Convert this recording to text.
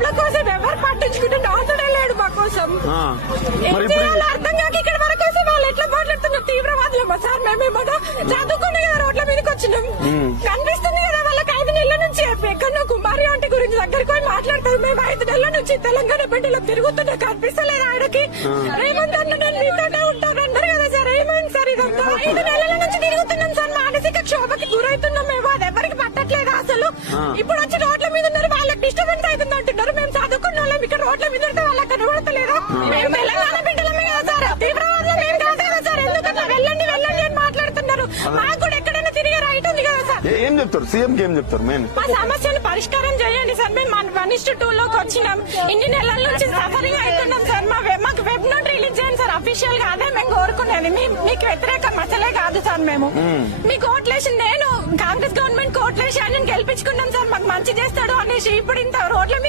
జాబ్ల కోసం ఎవరు పట్టించుకుంటే నాతోనే లేడు మా కోసం. ఏం మరి ఇప్పుడు చేయాలో అర్థం కాక ఇక్కడ వరకు వస్తే వాళ్ళు ఎట్లా మాట్లాడుతున్నారు తీవ్రవాదులమ్మా సార్. మేమేమో చదువుకునే కదా రోడ్ల మీదకి వచ్చినాం. కనిపిస్తుంది కదా వాళ్ళకి 5 నెలల నుంచి ఎక్కడో కుమారి ఆంటీ గురించి దగ్గరికి పోయి మాట్లాడతారు. మేము 5 నెలల నుంచి తెలంగాణ బిడ్డలో తిరుగుతున్నా కనిపిస్తలేదు ఆయనకి. రేవంత్ అన్న నేను మీతోనే ఉంటాను అన్నారు కదా సార్. ఏమైంది సార్ ఇదంతా? 5 నెలల నుంచి తిరుగుతున్నాం సార్. మానసిక క్షోభకి గురవుతున్నాం మేము. అది ఎవరికి పట్టట్లేదు అసలు. ఇప్పుడు వచ్చి రోడ్ల మీద ఉన్నారు. వాళ్ళకి డిస్టర్బెన్స్ అవుతుంది అంటున్నారు. మేము చదువుకున్న వాళ్ళం ఇక్కడ రోడ్ల మీద ఉంటే వాళ్ళకి కనబడతలేదా? మేము తెలంగాణ బిడ్డలమే కదా సార్. తీవ్రవాదులు మేము కాదు కదా సార్. ఎందుకట్లా వెళ్ళండి వెళ్ళండి అని మాట్లాడుతున్నారు. మాకు కూడా ఎక్కడైనా తిరిగే రైట్ ఉంది కదా సార్. ఏం చెప్తారు సీఎం కి? ఏం చెప్తారు? మెయిన్ మా సమస్యను పరిష్కారం చేయండి సార్. మేము 1:2 లోకి వచ్చినాం. ఇన్ని నెలల నుంచి సఫరింగ్ అవుతున్నాం సార్. మాకు వెబ్ నోట్ రిలీజ్ చేయండి సార్. అఫీషియల్ గా అదే మేము కోరుకునేది. మీకు వ్యతిరేకం అసలే కాదు సార్. మేము మీకు ఓట్లేసి నేను కాంగ్రెస్ గవర్నమెంట్ ఓట్లేసి ఆయన గెలిపించుకున్నాం సార్. మాకు మంచి చేస్తాడు అనేసి ఇప్పుడు ఇంత రోడ్ల